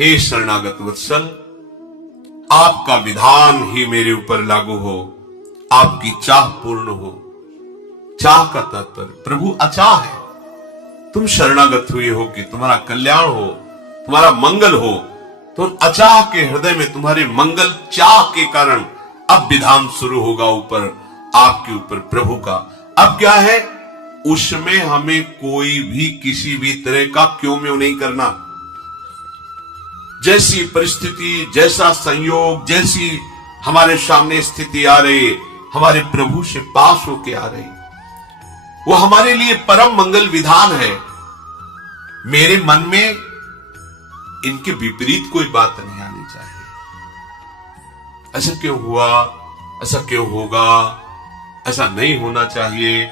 हे शरणागत वत्सल, आपका विधान ही मेरे ऊपर लागू हो, आपकी चाह पूर्ण हो। चाह का तात्पर्य प्रभु अचाह है। तुम शरणागत हुए हो कि तुम्हारा कल्याण हो, तुम्हारा मंगल हो, तो अचाह के हृदय में तुम्हारे मंगल चाह के कारण अब विधान शुरू होगा ऊपर, आपके ऊपर प्रभु का। अब क्या है, उसमें हमें कोई भी किसी भी तरह का क्यों म्यों नहीं करना। जैसी परिस्थिति, जैसा संयोग, जैसी हमारे सामने स्थिति आ रही, हमारे प्रभु से पास होके आ रही, वो हमारे लिए परम मंगल विधान है। मेरे मन में इनके विपरीत कोई बात नहीं आनी चाहिए। ऐसा क्यों हुआ, ऐसा क्यों होगा, ऐसा नहीं होना चाहिए।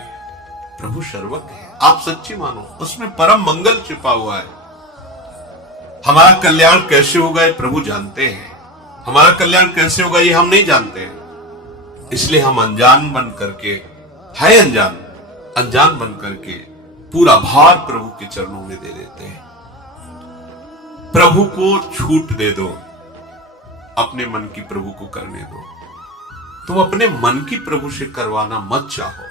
प्रभु सर्वज्ञ है, आप सच्ची मानो, उसमें परम मंगल छिपा हुआ है। हमारा कल्याण कैसे होगा ये प्रभु जानते हैं, हमारा कल्याण कैसे होगा ये हम नहीं जानते हैं। इसलिए हम अनजान बन करके, है अनजान बन करके पूरा भार प्रभु के चरणों में दे देते हैं। प्रभु को छूट दे दो, अपने मन की प्रभु को करने दो। तुम अपने मन की प्रभु से करवाना मत चाहो।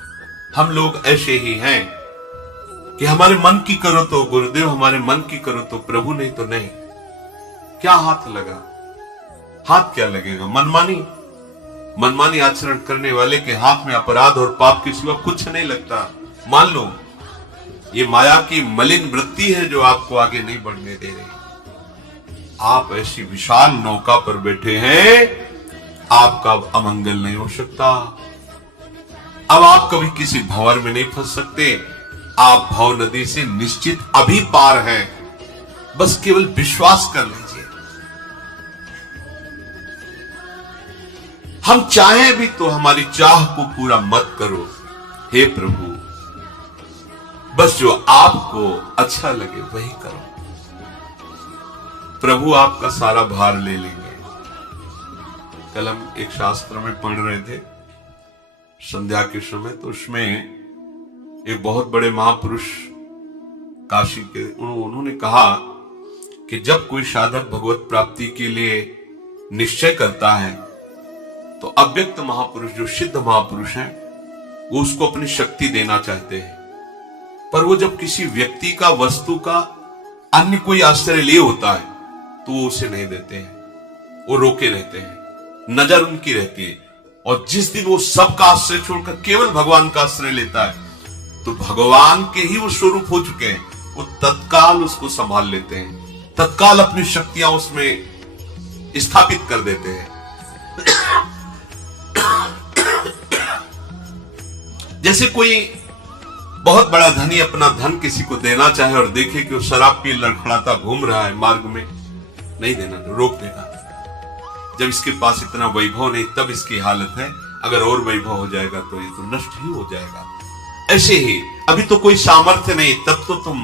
हम लोग ऐसे ही हैं कि हमारे मन की करो तो गुरुदेव, हमारे मन की करो तो प्रभु, नहीं तो नहीं। क्या हाथ लगा, हाथ क्या लगेगा। मनमानी आचरण करने वाले के हाथ में अपराध और पाप के सिवा कुछ नहीं लगता। मान लो ये माया की मलिन वृत्ति है जो आपको आगे नहीं बढ़ने दे रही। आप ऐसी विशाल नौका पर बैठे हैं, आपका अमंगल नहीं हो सकता। अब आप कभी किसी भंवर में नहीं फंस सकते। आप भव नदी से निश्चित अभी पार हैं, बस केवल विश्वास कर लीजिए। हम चाहें भी तो हमारी चाह को पूरा मत करो हे प्रभु, बस जो आपको अच्छा लगे वही करो। प्रभु आपका सारा भार ले लेंगे। कल हम एक शास्त्र में पढ़ रहे थे संध्या के समय, तो उसमें एक बहुत बड़े महापुरुष काशी के, उन्होंने कहा कि जब कोई साधक भगवत प्राप्ति के लिए निश्चय करता है तो अव्यक्त महापुरुष, जो सिद्ध महापुरुष हैं, वो उसको अपनी शक्ति देना चाहते हैं। पर वो जब किसी व्यक्ति का, वस्तु का अन्य कोई आश्रय लिए होता है तो वो उसे नहीं देते हैं, वो रोके रहते हैं, नजर उनकी रहती है। और जिस दिन वो सबका आश्रय छोड़कर केवल भगवान का आश्रय लेता है तो भगवान के ही वो स्वरूप हो चुके हैं, वो तत्काल उसको संभाल लेते हैं, तत्काल अपनी शक्तियां उसमें स्थापित कर देते हैं। जैसे कोई बहुत बड़ा धनी अपना धन किसी को देना चाहे और देखे कि वो शराब पी लड़खड़ाता घूम रहा है मार्ग में, नहीं देना, रोक देगा। जब इसके पास इतना वैभव नहीं तब इसकी हालत है, अगर और वैभव हो जाएगा तो ये तो नष्ट ही हो जाएगा। ऐसे ही अभी तो कोई सामर्थ्य नहीं, तब तो तुम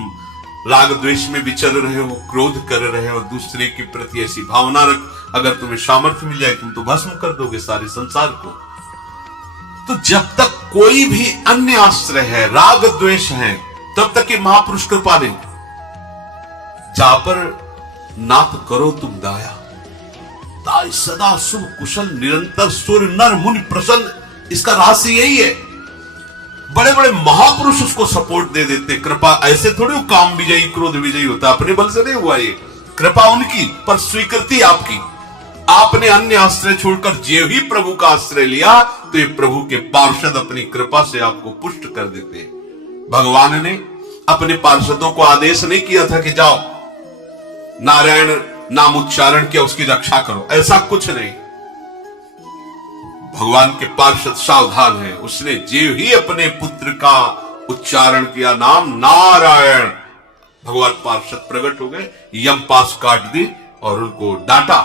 राग द्वेष में विचर रहे हो, क्रोध कर रहे हो, दूसरे के प्रति ऐसी भावना रख, अगर तुम्हें सामर्थ्य मिल जाए तुम तो भस्म कर दोगे सारे संसार को। तो जब तक कोई भी अन्य आश्रय है, राग द्वेष है, तब तक ये महापुरुष कृपा नहीं। जा पर नाथ करो तुम दाया, ताई सदा शुभ कुशल निरंतर सूर्य नर मुनि प्रसन्न। इसका रहस्य यही है। बड़े बड़े महापुरुष उसको सपोर्ट दे देते। कृपा ऐसे थोड़ी काम विजयी क्रोध विजयी होता, अपने बल से नहीं हुआ ये, कृपा उनकी, पर स्वीकृति आपकी। आपने अन्य आश्रय छोड़कर जो ही प्रभु का आश्रय लिया तो ये प्रभु के पार्षद अपनी कृपा से आपको पुष्ट कर देते। भगवान ने अपने पार्षदों को आदेश नहीं किया था कि जाओ नारायण नाम उच्चारण किया उसकी रक्षा करो, ऐसा कुछ नहीं। भगवान के पार्षद सावधान है, उसने जो ही अपने पुत्र का उच्चारण किया नाम नारायण, भगवान पार्षद प्रकट हो गए, यम पास काट दी और उनको डांटा।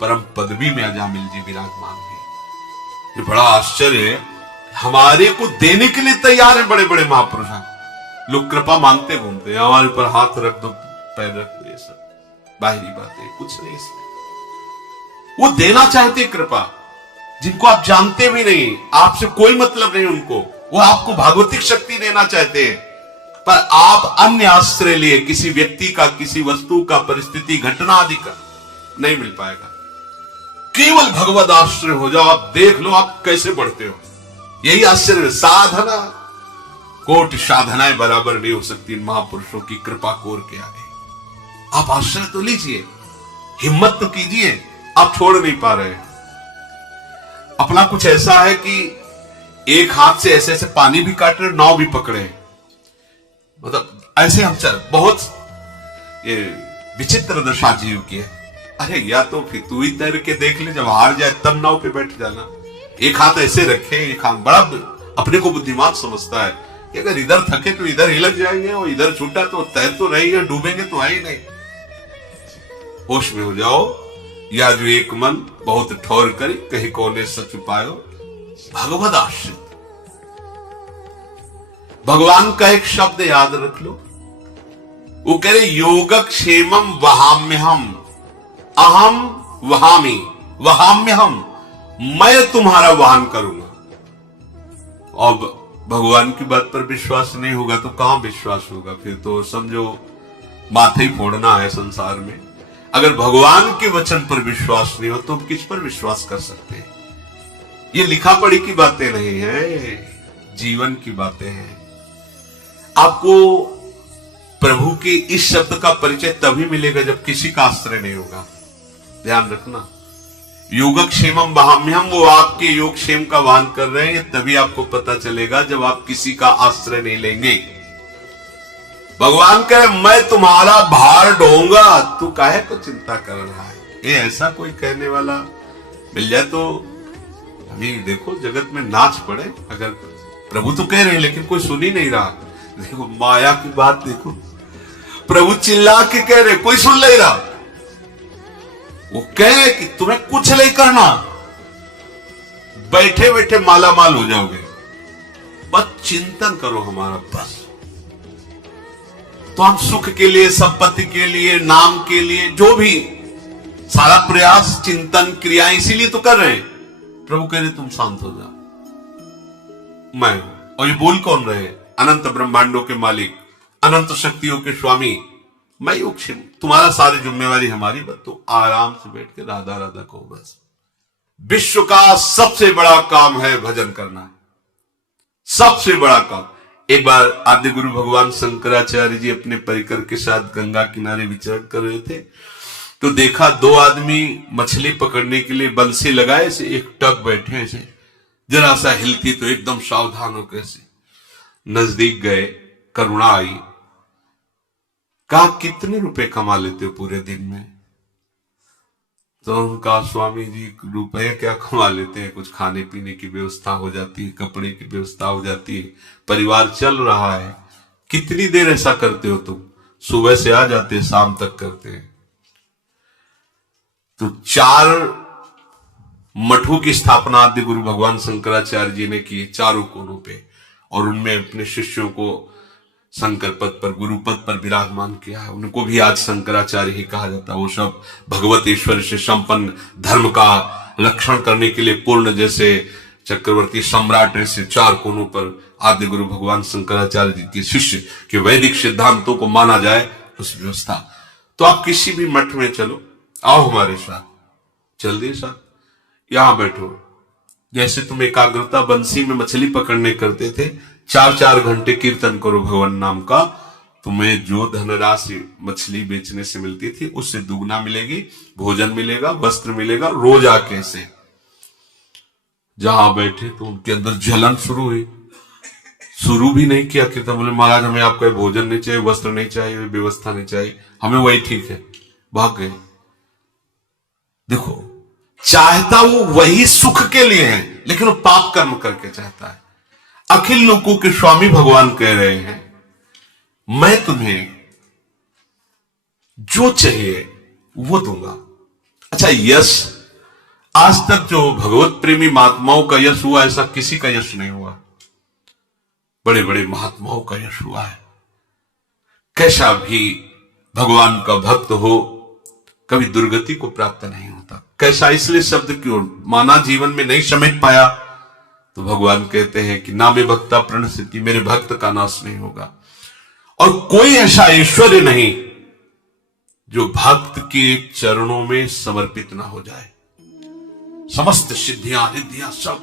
परम पदवी में अजामिल जी विराजमान हुए। ये बड़ा आश्चर्य है, हमारे को देने के लिए तैयार है बड़े बड़े महापुरुष। लोग कृपा मांगते घूमते हैं, हमारे ऊपर हाथ रख दो, पैर रख दो, ये सब बाहरी बातें, कुछ नहीं इसमें। वो देना चाहते कृपा, जिनको आप जानते भी नहीं, आपसे कोई मतलब नहीं उनको, वो आपको भागवतिक शक्ति देना चाहते हैं। पर आप अन्य आश्रय लिए, किसी व्यक्ति का, किसी वस्तु का, परिस्थिति, घटना आदि का नहीं मिल पाएगा। केवल भगवद आश्रय हो जाओ, आप देख लो आप कैसे बढ़ते हो। यही आश्चर्य। साधना कोटि साधनाएं बराबर नहीं हो सकती इन महापुरुषों की कृपा कोर के आगे। आप आश्रय तो लीजिए, हिम्मत तो कीजिए, आप छोड़ नहीं पा रहे। अपना कुछ ऐसा है कि एक हाथ से ऐसे ऐसे पानी भी काट रहे, नाव भी पकड़े, मतलब ऐसे हम चल। बहुत ये विचित्र दशा जीव की है। अरे या तो फिर तू ही तैर के देख ले, जब हार जाए तब नाव पे बैठ जाना। एक हाथ ऐसे रखे, एक हाथ बड़ा अपने को बुद्धिमान समझता है कि अगर इधर थके तो इधर ही लग जाएंगे, और इधर छूटा तो तैर तो रहेंगे, डूबेंगे तो है ही नहीं। होश में हो जाओ। या जो एक मन बहुत ठोर करी, कहीं कोने सच पायो भगवद आश्रित। भगवान का एक शब्द याद रख लो, वो कह रहे योगक्षेमम वहाम्यहम, अहम वहामी, वहाम्यहम, मैं तुम्हारा वाहन करूंगा। अब भगवान की बात पर विश्वास नहीं होगा तो कहां विश्वास होगा? फिर तो समझो माथे ही फोड़ना है संसार में। अगर भगवान के वचन पर विश्वास नहीं हो तो किस पर विश्वास कर सकते हैं? ये लिखा पढ़ी की बातें नहीं है, जीवन की बातें हैं। आपको प्रभु के इस शब्द का परिचय तभी मिलेगा जब किसी का आश्रय नहीं होगा। ध्यान रखना, योगक्षेमम वहाम्यहम, वो आपके योगक्षेम का वाहन कर रहे हैं, तभी आपको पता चलेगा जब आप किसी का आश्रय नहीं लेंगे। भगवान कहे मैं तुम्हारा भार ढोऊंगा, तू काहे को चिंता कर रहा है? ये ऐसा कोई कहने वाला मिल जाए तो अभी देखो जगत में नाच पड़े। अगर प्रभु तो कह रहे हैं लेकिन कोई सुन ही नहीं रहा। देखो माया की बात देखो, प्रभु चिल्ला के कह रहे, कोई सुन नहीं रहा। वो कह रहे कि तुम्हें कुछ नहीं करना, बैठे बैठे माला माल हो जाओगे, बस चिंतन करो हमारा, बस। तो हम सुख के लिए, संपत्ति के लिए, नाम के लिए, जो भी सारा प्रयास, चिंतन, क्रियाएं इसीलिए तो कर रहे हैं। प्रभु कह रहे तुम शांत हो जाओ, मैं हूं। और ये बोल कौन रहे? अनंत ब्रह्मांडों के मालिक, अनंत शक्तियों के स्वामी, मैं योगक्षेम, तुम्हारा सारी जिम्मेवारी हमारी, बस तो आराम से बैठ के राधा राधा कहो बस। विश्व का सबसे बड़ा काम है भजन करना, सबसे बड़ा काम। एक बार आद्य गुरु भगवान शंकराचार्य जी अपने परिकर के साथ गंगा किनारे विचरण कर रहे थे, तो देखा दो आदमी मछली पकड़ने के लिए बंसी लगाए से एक टक बैठे ऐसे, जरा सा हिलती तो एकदम सावधान होकर से नजदीक गए, करुणा आई, कहा कितने रुपए कमा लेते हो पूरे दिन में? तो उनका स्वामी जी रुपए क्या कमा लेते हैं, कुछ खाने पीने की व्यवस्था हो जाती है, कपड़े की व्यवस्था हो जाती है, परिवार चल रहा है। कितनी देर ऐसा करते हो तुम? सुबह से आ जाते हैं, शाम तक करते हैं। तो 4 मठों की स्थापना आदि गुरु भगवान शंकराचार्य जी ने की, चारों कोनों पे, और उनमें अपने शिष्यों को शंकर पद पर, गुरु पद पर विराजमान किया है। उनको भी आज शंकराचार्य ही कहा जाता है। वो सब भगवत ईश्वर से संपन्न, धर्म का रक्षण करने के लिए पूर्ण, जैसे चक्रवर्ती सम्राट ऐसे 4 कोनों पर आद्य गुरु भगवान शंकराचार्य जी के शिष्य के वैदिक सिद्धांतों को माना जाए उस व्यवस्था। तो आप किसी भी मठ में चलो, आओ हमारे साथ, जल्दी साथ यहां बैठो। जैसे तुम एकाग्रता बंसी में मछली पकड़ने करते थे, 4-4 घंटे कीर्तन करो भगवान नाम का, तुम्हें जो धनराशि मछली बेचने से मिलती थी उससे दुगना मिलेगी, भोजन मिलेगा, वस्त्र मिलेगा। रोज आके से जहां बैठे तो उनके अंदर जलन शुरू हुई। शुरू भी नहीं किया कीर्तन, बोले महाराज हमें आपका भोजन नहीं चाहिए, वस्त्र नहीं चाहिए, व्यवस्था नहीं चाहिए, हमें वही ठीक है, भाग गए। देखो, चाहता वो वही सुख के लिए है, लेकिन वो पाप कर्म करके चाहता है। अखिल लोकों के स्वामी भगवान कह रहे हैं मैं तुम्हें जो चाहिए वो दूंगा। अच्छा, यश आज तक जो भगवत प्रेमी महात्माओं का यश हुआ, ऐसा किसी का यश नहीं हुआ। बड़े बड़े महात्माओं का यश हुआ है। कैसा भी भगवान का भक्त हो, कभी दुर्गति को प्राप्त नहीं होता। कैसा, इसलिए शब्द क्यों माना जीवन में नहीं समझ पाया, तो भगवान कहते हैं कि ना में भक्ता प्रणस्थिति, मेरे भक्त का नाश नहीं होगा। और कोई ऐसा ऐश्वर्य नहीं जो भक्त के चरणों में समर्पित ना हो जाए। समस्त सिद्धियां रिद्धियां सब,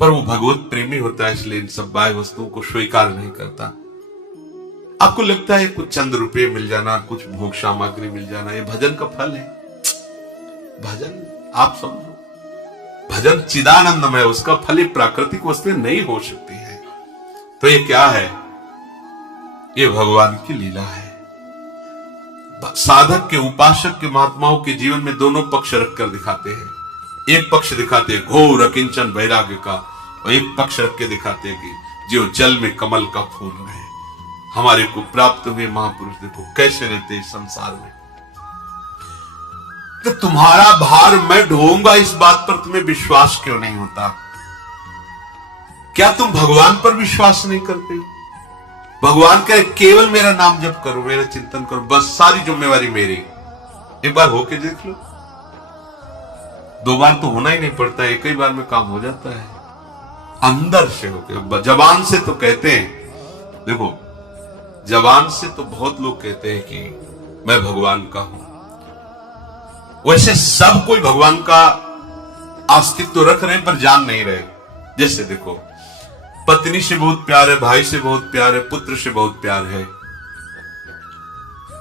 पर वो भगवत प्रेमी होता है, इसलिए इन सब बाह्य वस्तुओं को स्वीकार नहीं करता। आपको लगता है कुछ चंद रुपए मिल जाना, कुछ भोग सामग्री मिल जाना, ये भजन का फल है? भजन आप समझो, भजन चिदानंदमय है, उसका फल ये प्राकृतिक वस्तुएं नहीं हो सकती है। तो ये क्या है? ये भगवान की लीला है। साधक के, उपासक के, महात्माओं के जीवन में दोनों पक्ष रखकर दिखाते हैं। एक पक्ष दिखाते हैं घोर अकिंचन वैराग्य का, और एक पक्ष रख के दिखाते हैं कि जो जल में कमल का फूल रहे। हमारे को प्राप्त हुए महापुरुष देखो कैसे रहते इस संसार में। तो तुम्हारा भार मैं ढोऊंगा, इस बात पर तुम्हें विश्वास क्यों नहीं होता? क्या तुम भगवान पर विश्वास नहीं करते हो? भगवान कहे केवल मेरा नाम जप करो, मेरा चिंतन करो, बस सारी जिम्मेवारी मेरी। एक बार होके देख लो। दो बार तो होना ही नहीं पड़ता, एक ही बार में काम हो जाता है। अंदर से होके, जबान से तो कहते हैं, देखो जबान से तो बहुत लोग कहते हैं कि मैं भगवान का हूं, वैसे सब कोई भगवान का अस्तित्व तो रख रहे हैं पर जान नहीं रहे। जैसे देखो पत्नी से बहुत प्यार है, भाई से बहुत प्यार है, पुत्र से बहुत प्यार है,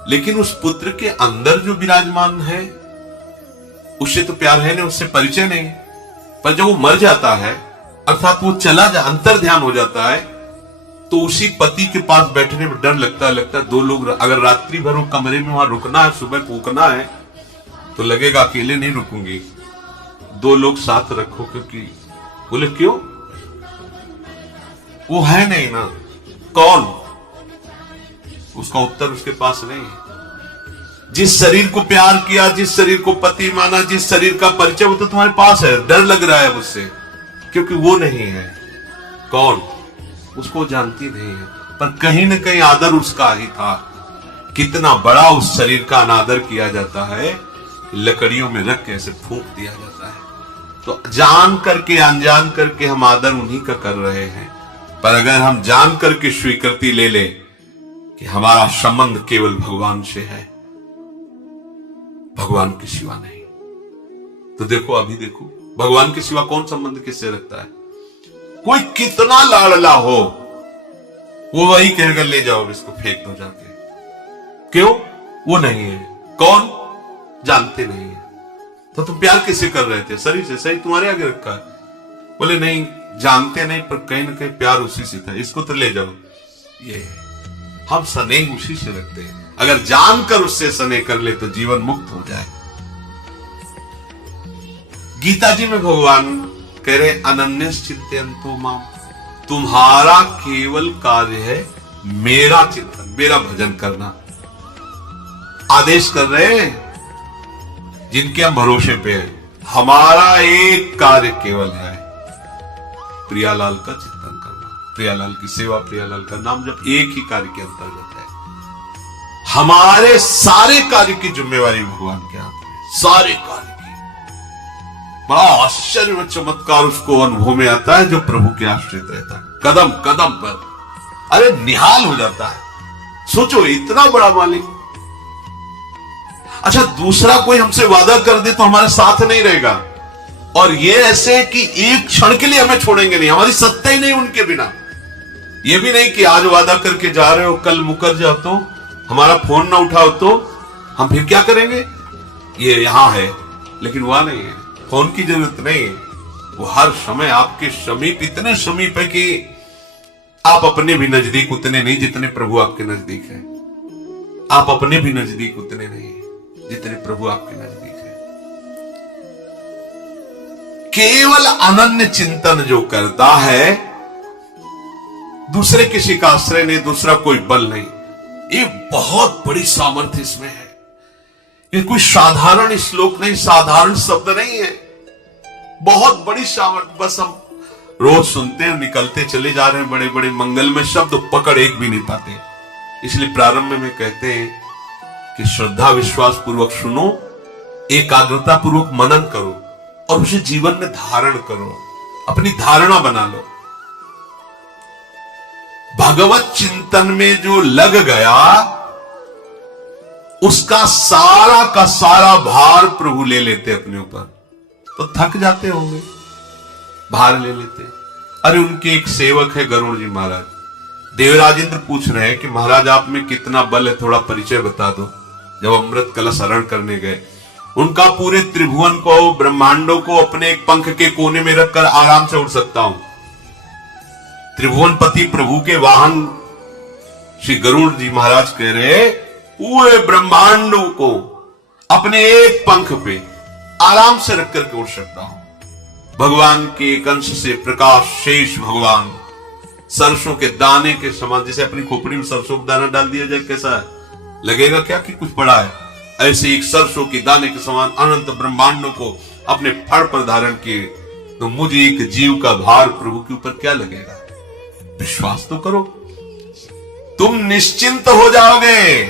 लेकिन उस पुत्र के अंदर जो विराजमान है उससे तो प्यार है नहीं, उससे परिचय नहीं। पर जब वो मर जाता है, अर्थात वो चला जा, अंतर ध्यान हो जाता है, तो उसी पति के पास बैठने में डर लगता है। दो लोग अगर रात्रि भर वो कमरे में वहां रुकना है, सुबह फूकना है, तो लगेगा अकेले नहीं रुकूंगी, दो लोग साथ रखो। क्योंकि बोले क्यों? वो है नहीं ना। कौन? उसका उत्तर उसके पास नहीं है। जिस शरीर को प्यार किया, जिस शरीर को पति माना, जिस शरीर का परिचय, वो तो तुम्हारे पास है, डर लग रहा है मुझसे, क्योंकि वो नहीं है। कौन? उसको जानती नहीं है, पर कहीं ना कहीं आदर उसका ही था। कितना बड़ा उस शरीर का अनादर किया जाता है, लकड़ियों में रख के ऐसे फूंक दिया जाता है। तो जान करके अनजान करके हम आदर उन्हीं का कर रहे हैं। पर अगर हम जान करके स्वीकृति ले ले कि हमारा संबंध केवल भगवान से है, भगवान के सिवा नहीं, तो देखो अभी देखो भगवान के सिवा कौन संबंध किससे रखता है? कोई कितना लाडला हो, वो वही कहेगा ले जाओ इसको, फेंक दो जाके। क्यों? वो नहीं है। कौन? जानते नहीं है। तो तुम प्यार किससे कर रहे थे? शरीर से। सही तुम्हारे आगे रखा है। बोले नहीं, जानते नहीं, पर कहीं ना कहीं प्यार उसी से था, इसको तो ले जाओ। ये हम स्नेह उसी से रखते हैं। अगर जानकर उससे स्नेह कर ले तो जीवन मुक्त हो जाए। गीता जी में भगवान कह रहे अनन्यस चिंतयन्तो माम, तुम्हारा केवल कार्य है मेरा चिंतन, मेरा भजन करना। आदेश कर रहे हैं जिनके हम भरोसे पे हैं, हमारा एक कार्य केवल है प्रियालाल का चिंतन करना, प्रियालाल की सेवा, प्रियालाल का नाम जब, एक ही कार्य के अंतर्गत है। हमारे सारे कार्य की जिम्मेवारी भगवान के हाथ में, सारे कार्य की। बड़ा आश्चर्य व चमत्कार उसको अनुभव में आता है जो प्रभु के आश्रित रहता है, कदम कदम पर। अरे निहाल हो जाता है। सोचो इतना बड़ा मालिक। अच्छा, दूसरा कोई हमसे वादा कर दे तो हमारे साथ नहीं रहेगा, और ये ऐसे है कि एक क्षण के लिए हमें छोड़ेंगे नहीं, हमारी सत्ता ही नहीं उनके बिना। ये भी नहीं कि आज वादा करके जा रहे हो, कल मुकर जाओ तो, हमारा फोन ना उठाओ तो हम फिर क्या करेंगे? ये यहां है, लेकिन वहां नहीं है। फोन की जरूरत नहीं है, वो हर समय आपके समीप, इतने समीप है कि आप अपने भी नजदीक उतने नहीं जितने प्रभु आपके नजदीक है। आप अपने भी नजदीक उतने नहीं जितने प्रभु आपके नजदीक है। केवल अनन्य चिंतन जो करता है, दूसरे किसी का आश्रय नहीं, दूसरा कोई बल नहीं, ये बहुत बड़ी सामर्थ्य इसमें है। ये कोई साधारण श्लोक नहीं, साधारण शब्द नहीं है, बहुत बड़ी सामर्थ्य। बस हम रोज सुनते हैं, निकलते चले जा रहे हैं, बड़े बड़े मंगलमय शब्द पकड़ एक भी नहीं पाते। इसलिए प्रारंभ में कहते हैं कि श्रद्धा विश्वास पूर्वक सुनो, एकाग्रता पूर्वक मनन करो और उसे जीवन में धारण करो, अपनी धारणा बना लो। भगवत चिंतन में जो लग गया, उसका सारा का सारा भार प्रभु ले लेते अपने ऊपर। तो थक जाते होंगे, भार ले लेते। अरे उनके एक सेवक है गरुड़ जी महाराज, देवराजेंद्र पूछ रहे हैं कि महाराज आप में कितना बल है, थोड़ा परिचय बता दो। जब अमृत कलश हरण करने गए, उनका पूरे त्रिभुवन को, ब्रह्मांडों को अपने एक पंख के कोने में रखकर आराम से उड़ सकता हूं। त्रिभुवनपति प्रभु के वाहन श्री गरुड़ जी महाराज कह रहे, पूरे ब्रह्मांडों को अपने एक पंख पे आराम से रख करके उड़ सकता हूं। भगवान के एक अंश से प्रकाश शेष भगवान सरसों के दाने के समान, जैसे अपनी खोपड़ी में सरसों का दाना डाल दिया जाए, कैसा है लगेगा क्या कि कुछ पड़ा है, ऐसे एक सरसों के दाने के समान अनंत ब्रह्मांडों को अपने फड़ पर धारण किए। तो मुझे एक जीव का भार प्रभु के ऊपर क्या लगेगा? विश्वास तो करो, तुम निश्चिंत हो जाओगे,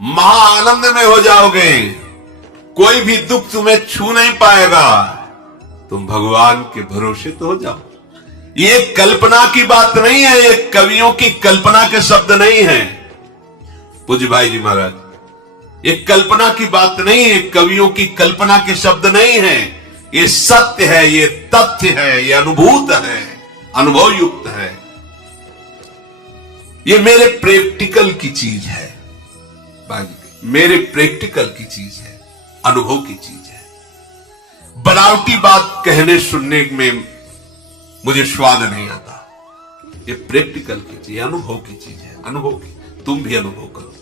महाआनंद में हो जाओगे, कोई भी दुख तुम्हें छू नहीं पाएगा। तुम भगवान के भरोसे तो हो जाओ। ये कल्पना की बात नहीं है, ये कवियों की कल्पना के शब्द नहीं है पूज्य भाई जी महाराज, ये कल्पना की बात नहीं है, कवियों की कल्पना के शब्द नहीं है, ये सत्य है, ये तथ्य है, ये अनुभूत है, अनुभव युक्त है। ये मेरे प्रैक्टिकल की चीज है भाई, मेरे प्रैक्टिकल की चीज है, अनुभव की चीज है। बनावटी बात कहने सुनने में मुझे स्वाद नहीं आता। ये प्रैक्टिकल की चीज, अनुभव की चीज है, अनुभव की। तुम भी अनुभव करो,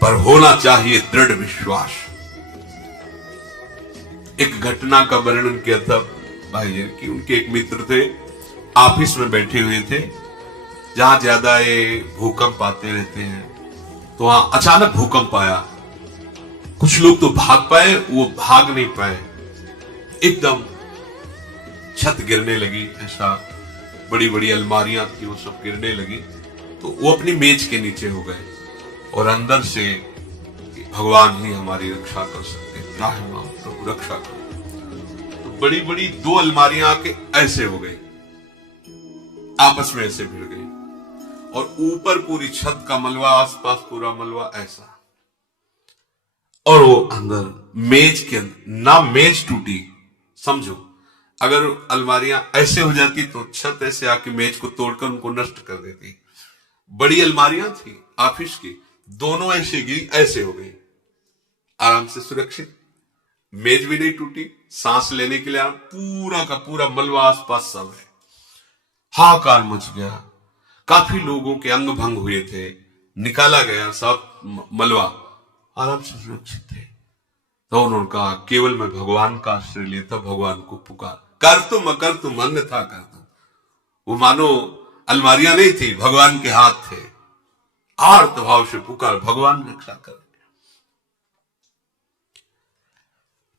पर होना चाहिए दृढ़ विश्वास। एक घटना का वर्णन किया था भाई जी कि उनके एक मित्र थे, ऑफिस में बैठे हुए थे, जहां ज्यादा ये भूकंप आते रहते हैं, तो वहां अचानक भूकंप आया। कुछ लोग तो भाग पाए, वो भाग नहीं पाए, एकदम छत गिरने लगी, ऐसा बड़ी बड़ी अलमारियां थी वो सब गिरने लगी। तो वो अपनी मेज के नीचे हो गए और अंदर से भगवान ही हमारी रक्षा कर सकते हैं, त्राहिमाम प्रभु रक्षा करो। तो बड़ी बड़ी दो अलमारियां आके ऐसे हो गई, आपस में ऐसे भिड़ गई, और ऊपर पूरी छत का मलबा, आसपास पूरा मलबा ऐसा, और वो अंदर मेज के अंदर ना मेज टूटी। समझो, अगर अलमारियां ऐसे हो जाती तो छत ऐसे आके मेज को तोड़कर उनको नष्ट कर देती। बड़ी अलमारियां थी ऑफिस की, दोनों ऐसे गिरी, ऐसे हो गई, आराम से सुरक्षित, मेज भी नहीं टूटी, सांस लेने के लिए पूरा का पूरा मलबा आसपास सब है। हाहाकार मच गया, काफी लोगों के अंग भंग हुए थे, निकाला गया सब मलबा, आराम से सुरक्षित थे। तो उन्होंने कहा केवल मैं भगवान का आश्रय लेता, भगवान को पुकार, कर तुम अकर तुम अन्यथा कर तुम। वो मानो अलमारियां नहीं थी, भगवान के हाथ थे, आर्त भाव से पुकार, भगवान रक्षा कर।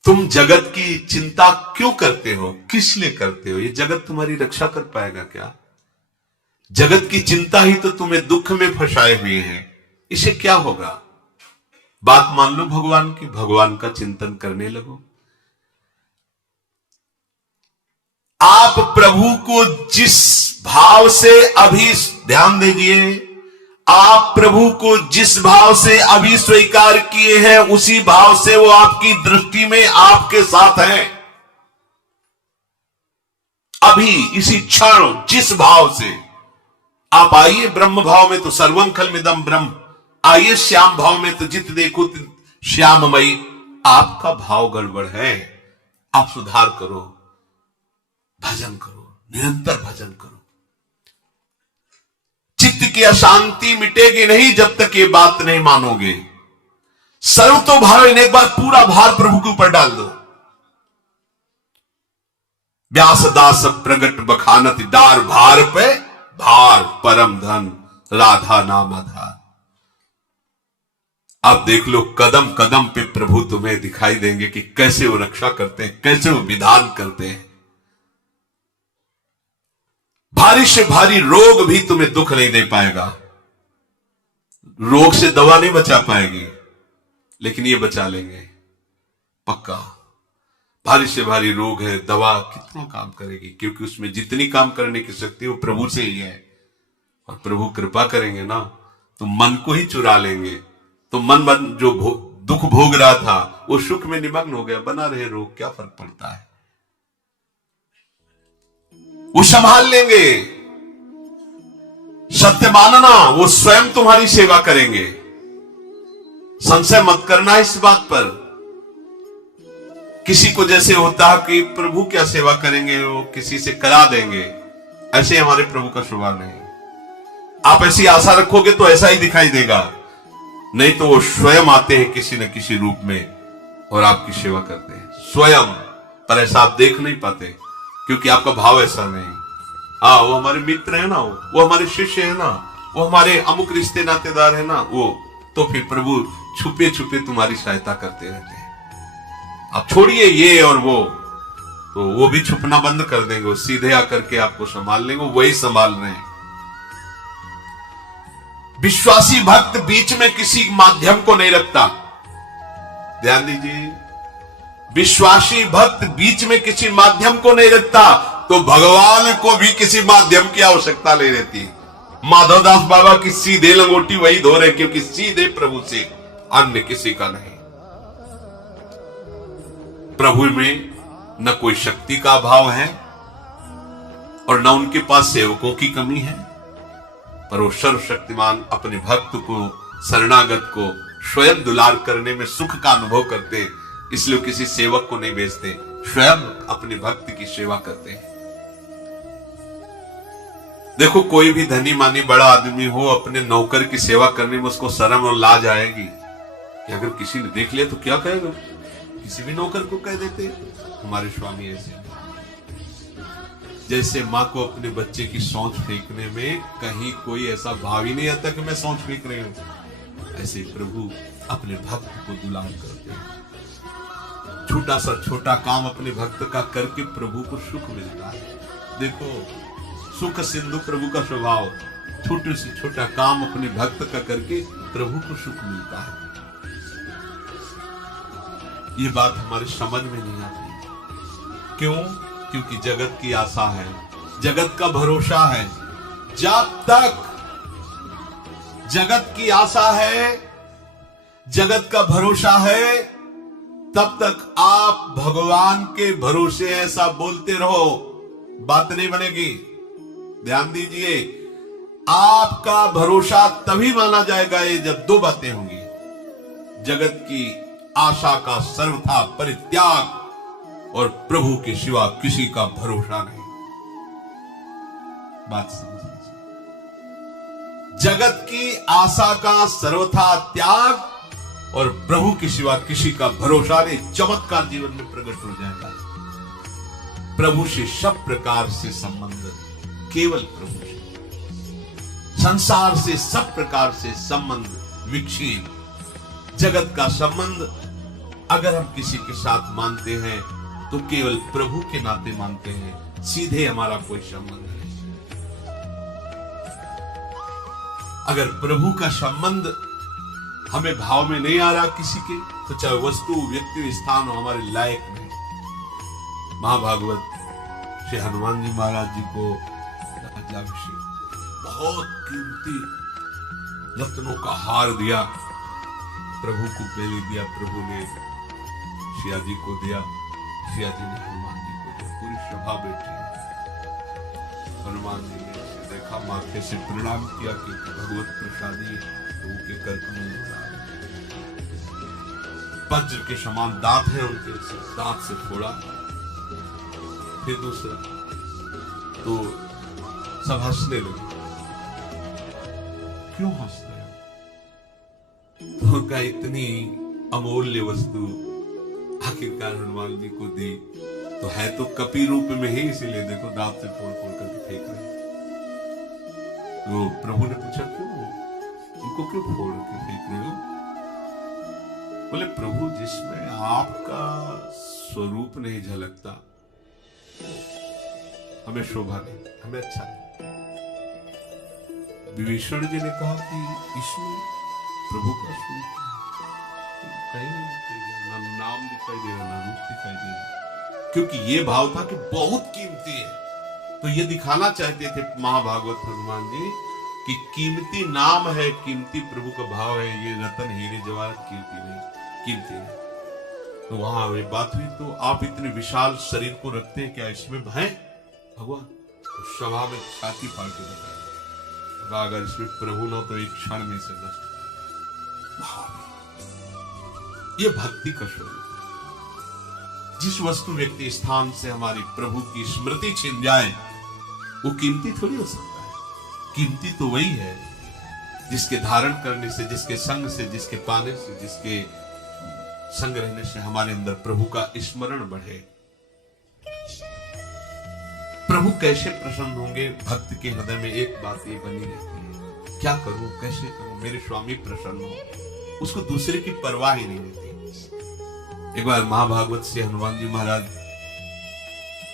तुम जगत की चिंता क्यों करते हो, किस लिए करते हो? ये जगत तुम्हारी रक्षा कर पाएगा क्या? जगत की चिंता ही तो तुम्हें दुख में फंसाए हुए हैं, इसे क्या होगा? बात मान लो भगवान की, भगवान का चिंतन करने लगो। आप प्रभु को जिस भाव से, अभी ध्यान दीजिए, आप प्रभु को जिस भाव से अभी स्वीकार किए हैं, उसी भाव से वो आपकी दृष्टि में आपके साथ है। अभी इसी क्षण जिस भाव से आप आइए, ब्रह्म भाव में तो सर्वं खल्विदं ब्रह्म, आइए श्याम भाव में तो जित देखो श्याममयी। आपका भाव गड़बड़ है, आप सुधार करो, भजन करो, निरंतर भजन करो। चित्त की अशांति मिटेगी नहीं जब तक ये बात नहीं मानोगे। सर्व तो भाव, एक बार पूरा भार प्रभु के ऊपर डाल दो। व्यास दास प्रगट बखानत डार भार पे भार, परम धन राधा नाम आधार। आप देख लो कदम कदम पे प्रभु तुम्हें दिखाई देंगे कि कैसे वो रक्षा करते हैं, कैसे वो विधान करते हैं। भारी से भारी रोग भी तुम्हें दुख नहीं दे पाएगा, रोग से दवा नहीं बचा पाएगी, लेकिन ये बचा लेंगे पक्का। भारी से भारी रोग है, दवा कितना काम करेगी, क्योंकि उसमें जितनी काम करने की शक्ति वो प्रभु से ही है। और प्रभु कृपा करेंगे ना तो मन को ही चुरा लेंगे। तो मन जो दुख भोग रहा था वो सुख में निमग्न हो गया, बना रहे रोग, क्या फर्क पड़ता है, वो संभाल लेंगे। सत्य मानना, वो स्वयं तुम्हारी सेवा करेंगे, संशय मत करना इस बात पर। किसी को जैसे होता है कि प्रभु क्या सेवा करेंगे, वो किसी से करा देंगे, ऐसे हमारे प्रभु का स्वभाव नहीं। आप ऐसी आशा रखोगे तो ऐसा ही दिखाई देगा, नहीं तो वो स्वयं आते हैं किसी न किसी रूप में और आपकी सेवा करते हैं स्वयं, पर ऐसा आप देख नहीं पाते क्योंकि आपका भाव ऐसा नहीं। हाँ, वो हमारे मित्र है ना, वो हमारे शिष्य है ना, वो हमारे अमुक रिश्ते नातेदार है ना, वो तो फिर प्रभु छुपे छुपे तुम्हारी सहायता करते रहते हैं। आप छोड़िए ये और वो, तो वो भी छुपना बंद कर देंगे, वो सीधे आकर के आपको संभाल लेंगे, वही संभाल रहे हैं। विश्वासी भक्त बीच में किसी माध्यम को नहीं रखता, ध्यान दीजिए, विश्वासी भक्त बीच में किसी माध्यम को नहीं रखता, तो भगवान को भी किसी माध्यम की आवश्यकता नहीं रहती। माधवदास बाबा की सीधे लंगोटी वही धो रहे, क्योंकि सीधे प्रभु से, अन्य किसी का नहीं। प्रभु में न कोई शक्ति का अभाव है और न उनके पास सेवकों की कमी है, पर वो सर्वशक्तिमान अपने भक्त को, शरणागत को स्वयं दुलार करने में सुख का अनुभव करते, इसलिए किसी सेवक को नहीं भेजते, स्वयं अपने भक्त की सेवा करते हैं। देखो, कोई भी धनी मानी बड़ा आदमी हो, अपने नौकर की सेवा करने में उसको शर्म और लाज आएगी कि अगर किसी ने देख लिया तो क्या कहेगा। किसी भी नौकर को कह देते, हमारे स्वामी ऐसे, जैसे माँ को अपने बच्चे की सौंच फेंकने में कहीं कोई ऐसा भाव ही नहीं आता कि मैं सौंच फेंक रही हूं, ऐसे प्रभु अपने भक्त को दुलार करते हैं। छोटा सा छोटा काम अपने भक्त का करके प्रभु को सुख मिलता है। देखो, सुख सिंधु प्रभु का स्वभाव, छोटे से छोटा काम अपने भक्त का करके प्रभु को सुख मिलता है। ये बात हमारे समझ में नहीं आती। क्यों? क्योंकि जगत की आशा है, जगत का भरोसा है। जब तक जगत की आशा है, जगत का भरोसा है, तब तक आप भगवान के भरोसे ऐसा बोलते रहो, बात नहीं बनेगी। ध्यान दीजिए, आपका भरोसा तभी माना जाएगा ये जब दो बातें होंगी, जगत की आशा का सर्वथा परित्याग और प्रभु के सिवा किसी का भरोसा नहीं। बात समझ लीजिए, जगत की आशा का सर्वथा त्याग और प्रभु के सिवा किसी का भरोसा नहीं। चमत्कार जीवन में प्रकट हो जाएगा। प्रभु से सब प्रकार से संबंध केवल प्रभु से, संसार से सब प्रकार से संबंध विच्छिन्न। जगत का संबंध अगर हम किसी के साथ मानते हैं तो केवल प्रभु के नाते मानते हैं, सीधे हमारा कोई संबंध नहीं। अगर प्रभु का संबंध हमें भाव में नहीं आ रहा किसी के, तो चाहे वस्तु, व्यक्ति, स्थान हो, हमारे लायक नहीं। महाभागवत श्री हनुमान जी महाराज जी को बहुत कीमती रत्नों का हार दिया, प्रभु को पहले दिया, प्रभु ने सिया जी को दिया, सिया जी ने हनुमान जी को दिया। पूरी सभा बैठी, हनुमान जी ने देखा, माथे से प्रणाम किया कि भगवत प्रसादी प्रभु के कर कमल वज्र के समान दांत है उनके, दांत से फोड़ा। फिर दूसरा, तो सब हंसने लगे। क्यों हंस रहे हो? तो उनका इतनी अमूल्य वस्तु आखिरकार हनुमान जी को दी, तो है तो कपि रूप में ही, इसीलिए देखो दांत से फोड़ फोड़ करके फेंक रहे। तो प्रभु ने पूछा, क्यों इनको क्यों फोड़ के फेंक रहे हो? बोले, प्रभु जिसमें आपका स्वरूप नहीं झलकता हमें शोभा नहीं, हमें अच्छा नहीं। विभीषण जी ने कहा कि इसमें प्रभु का स्वरूप कहीं नहीं दिखाई दे रहा, ना नाम दिखाई दे रहा, ना रूप दिखाई दे रहा, क्योंकि ये भाव था कि बहुत कीमती है। तो ये दिखाना चाहते थे महाभागवत हनुमान जी कि कीमती नाम है, कीमती प्रभु का भाव है, ये रतन हीरे जवाहरात कीमती नहीं। तो वहां ये बात हुई, तो आप इतने विशाल शरीर को रखते हैं, क्या इसमें हैं भगवान? तो सभा में छाती फाड़ के बताया, अगर इसमें प्रभु ना तो एक क्षण में से नष्ट। ये भक्ति का स्वरूप है। जिस वस्तु व्यक्ति स्थान से हमारी प्रभु की स्मृति छिन जाए वो कीमती थोड़ी हो सकता है। कीमती तो वही है जिसके धारण करने से, जिसके संग से, जिसके पाने से, जिसके संग रहने से हमारे अंदर प्रभु का स्मरण बढ़े। प्रभु कैसे प्रसन्न होंगे? भक्त के हृदय में एक बात ये बनी रहती है, क्या करूं, कैसे करूं, मेरे स्वामी प्रसन्न हो। उसको दूसरे की परवाह ही नहीं रहती। एक बार महाभागवत से हनुमान जी महाराज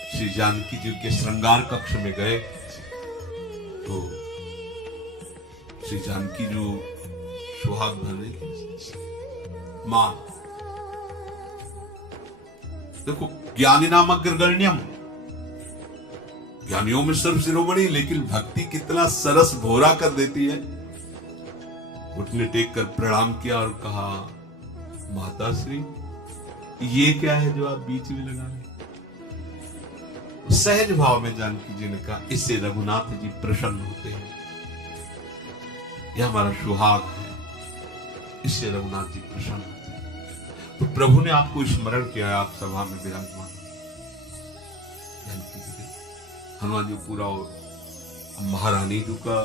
श्री जानकी जी के श्रृंगार कक्ष में गए, तो श्री जानकी जो सुहाग भर रही थी, मां देखो, ज्ञानी नाम अग्रगण्यम, ज्ञानियों में सर्व शिरोमणि, लेकिन भक्ति कितना सरस भोरा कर देती है। उठने टेक कर प्रणाम किया और कहा, माता श्री ये क्या है जो आप बीच में लगा रहे? सहज भाव में जानकी जी ने कहा, इससे रघुनाथ जी प्रसन्न होते हैं, यह हमारा सुहाग है, इससे रघुनाथ जी प्रसन्न होते हैं। तो प्रभु ने आपको स्मरण किया, आप सभा में विराजमान। जानकी जी ने हनुमान जी पूरा, और महारानी जी का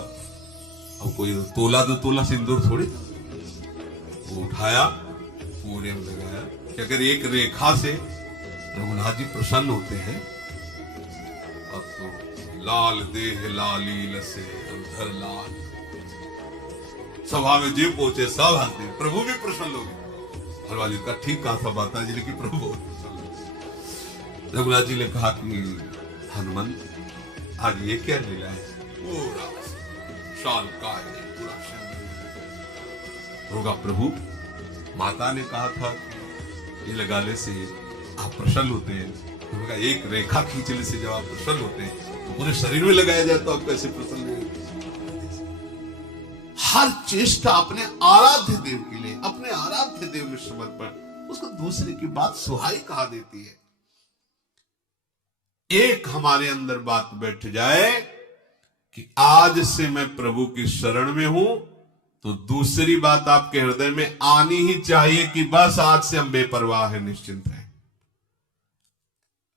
अब कोई तोला दो तोला सिंदूर थोड़ी था, वो उठाया, पूरे में लगाया कि अगर एक रेखा से रघुनाथ जी प्रसन्न होते हैं, अब तो लाल देह लाली लसे अंधर लाल। सभा में जी पहुंचे, सब हंसते, प्रभु भी प्रसन्न हो गए। हनुमान जी का ठीक कहा था माता जी ने कि प्रभु बहुत प्रसन्न। रघुनाथ जी ने कहा कि हनुमान आज ये क्या लीला है? पूरा शाल का है, पूरा होगा प्रभु। माता ने कहा था ये लगाने से आप प्रसन्न होते हैं, तो एक रेखा खींचने से जब आप प्रसन्न होते हैं तो पूरे शरीर में लगाया जाए तो आप कैसे प्रसन्न होंगे? हर चेष्टा अपने आराध्य देव के लिए, अपने आराध्य देव में समर्पण, उसको दूसरे की बात सुहाई कहा देती है। एक हमारे अंदर बात बैठ जाए कि आज से मैं प्रभु की शरण में हूं, तो दूसरी बात आपके हृदय में आनी ही चाहिए कि बस आज से हम बेपरवाह है, निश्चिंत है,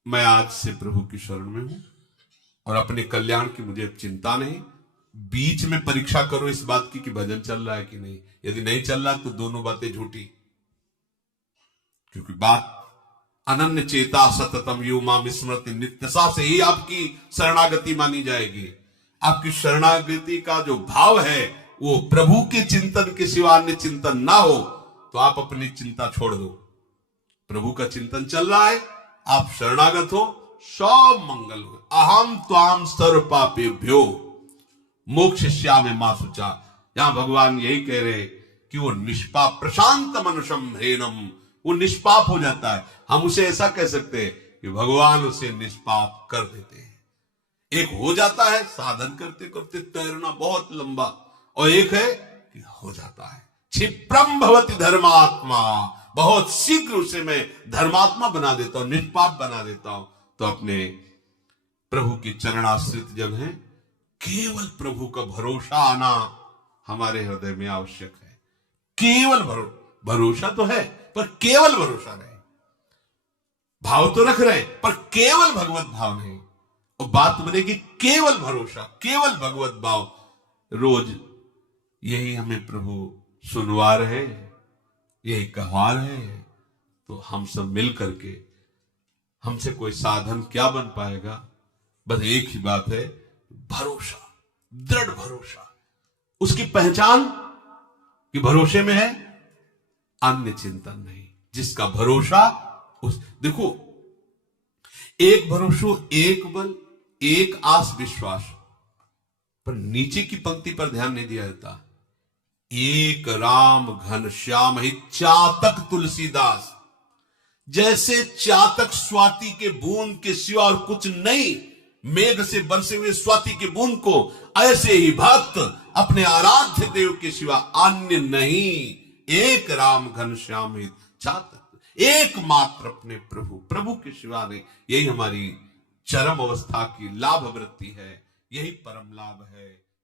मैं आज से प्रभु की शरण में हूं और अपने कल्याण की मुझे चिंता नहीं। बीच में परीक्षा करो इस बात की कि भजन चल रहा है कि नहीं। यदि नहीं चल रहा तो दोनों बातें झूठी, क्योंकि बात अनन्य चेता सततम यो मां विस्मृति नित्यसा से ही आपकी शरणागति मानी जाएगी। आपकी शरणागति का जो भाव है वो प्रभु के चिंतन के सिवा अन्य चिंतन ना हो, तो आप अपनी चिंता छोड़ दो। प्रभु का चिंतन चल रहा है, आप शरणागत हो, सब मंगल हो। अहम त्वाम सर्व पापेभ्यो मोक्षयिष्यामि मा शुचा। यहां भगवान यही कह रहे कि वो निष्पाप प्रशांत मनुषम ह्रेनम, वो निष्पाप हो जाता है। हम उसे ऐसा कह सकते हैं कि भगवान उसे निष्पाप कर देते हैं। एक हो जाता है साधन करते करते तैरना बहुत लंबा, और एक है कि हो जाता है क्षिप्रम भवति धर्मात्मा, बहुत शीघ्र उसे मैं धर्मात्मा बना देता हूं, निष्पाप बना देता हूं। तो अपने प्रभु की चरणाश्रित जब है, केवल प्रभु का भरोसा आना हमारे हृदय में आवश्यक है। केवल भरोसा तो है पर केवल भरोसा नहीं। भाव तो रख रहे पर केवल भगवत भाव नहीं। और बात बनेगी केवल भरोसा, केवल भगवत भाव। रोज यही हमें प्रभु सुनवा रहे, यही कहवा रहे, तो हम सब मिल करके, हमसे कोई साधन क्या बन पाएगा? बस एक ही बात है, भरोसा, दृढ़ भरोसा। उसकी पहचान कि भरोसे में है, अन्य चिंतन नहीं। जिसका भरोसा उस, देखो, एक भरोसो, एक बल, एक आस विश्वास, पर नीचे की पंक्ति पर ध्यान नहीं दिया जाता। एक राम घन श्याम ही चातक तुलसीदास। जैसे चातक स्वाति के बूंद के सिवा और कुछ नहीं, मेघ से बरसे हुए स्वाति के बूंद को, ऐसे ही भक्त अपने आराध्य देव के सिवा अन्य नहीं, एक राम घनश्याम हित चातक, एकमात्र अपने प्रभु, प्रभु के सिवा नहीं। यही हमारी चरम अवस्था की लाभ वृत्ति है, यही परम लाभ है।